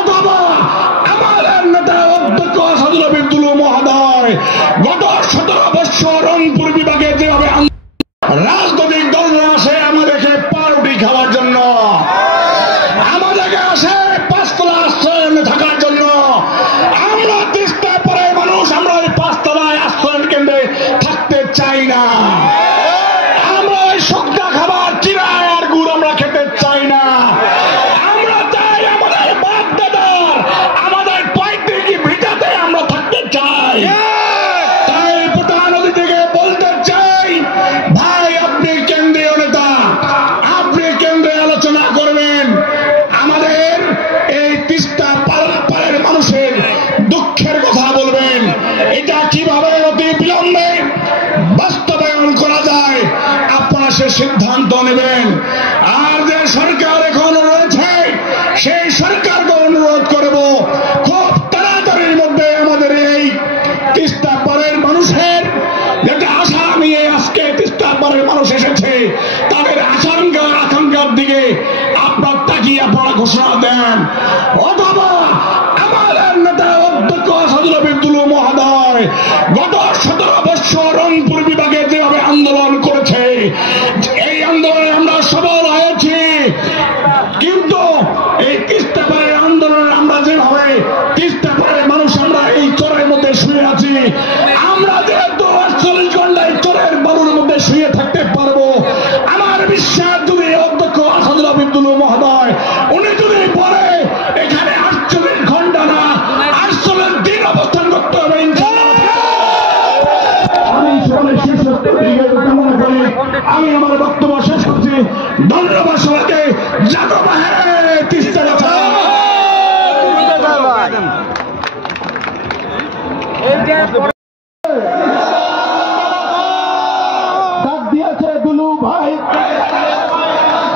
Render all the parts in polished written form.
অথবা আমাদের নেতা অধ্যক্ষ আসাদুল হক দুলু মহোদয় গত 17 বছর রংপুর বিভাগে যেভাবে রাজনৈতিক দলরা আসে আমাদেরকে পাউরুটি খাওয়ার জন্য, আমাদেরকে আসে 5 তলা আশ্রয়ন থাকার জন্য, আমরা তিস্তা পাড়ার মানুষ আমরা ওই 5 তলায় আশ্রয়ন কেন্দ্রে থাকতে চাই না। আমরা ওই শুকনা খাবার চিরায় আর গুড় আমরা খেতে চাই না। আমরা চাই আমাদের বাপ দাদার আমাদের পৈতৃক ভিটাতে আমরা থাকতে চাই। তাই প্রধান অতিথিকে বলতে চাই, ভাই আপনি কেন্দ্রীয় নেতা, আপনি কেন্দ্রে আলোচনা করবেন, আমাদের এই তিস্তা পাড়ের মানুষের দুঃখের কথা বলবেন, এটা কিভাবে অতি বিলম্বে বাস্তবায়ন করা যায় আপনারা সে সিদ্ধান্ত নেবেন। আর যে সরকার এখন রয়েছে সেই সরকারকে অনুরোধ করব খুব তাড়াতাড়ির মধ্যে আমাদের এই তিস্তা পাড়ের মানুষের যেটা আশা নিয়ে আজকে তিস্তা পাড়ের মানুষ এসেছে তাদের আকাঙ্ক্ষার দিকে আপনার তাকিয়ে আপনারা ঘোষণা দেন। অথবা আমাদের নেতা অধ্যক্ষ আসাদুল হক দুলু মহোদয় গত 17 বছর রংপুর বিভাগে যেভাবে আন্দোলন করেছে, এই আন্দোলনে আমরা সফল হয়েছি, কিন্তু এই তিস্তা পাড়ের আন্দোলনে আমরা যেভাবে তিস্তা পাড়ের মানুষ আমরা এই চরের মধ্যে শুয়ে আছি, আমরা যেহেতু 48 ঘন্টায় চরের বালুর মধ্যে শুয়ে থাকতে পারবো, আমার বিশ্বাস যদি অধ্যক্ষ আসাদুল হক দুলু মহোদয় উনি যদি পরে এখানে 48 ঘন্টা না 48 দিন অবস্থান করতে হবে আমি আমার বক্তব্য শেষ করছি। ধন্যবাদ সবাইকে। জাগো বাহে তিস্তা বাঁচাও। ডাক দিয়েছে দুলু ভাই,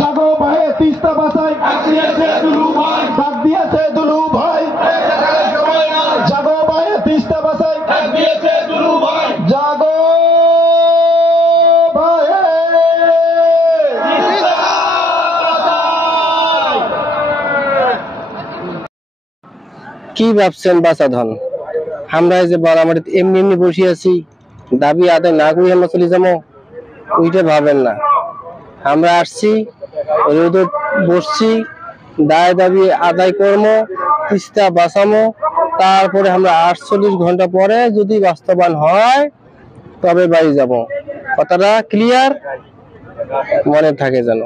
জাগো বাহে তিস্তা বাঁচাই, ডাক দিয়েছে দুলু ভাই, ডাক দিয়েছে দুলু ভাই, জাগো বাহে তিস্তা বাঁচাই, ডাক দিয়েছে দুলু ভাই, জাগো কি ভাবছেন বাঁচাধন? আমরা এই যে বারামাটিতে এমনি এমনি বসে আছি, দাবি আদায় না করি আমরা চলে যাবো, ওইটা ভাবেন না। আমরা আসছি, রোদে বসছি, দায় দাবি আদায় করবো, তিস্তা বাঁচামো, তারপরে আমরা 48 ঘন্টা পরে যদি বাস্তবায়ন হয় তবে বাড়ি যাব। কথাটা ক্লিয়ার মনে থাকে যেন।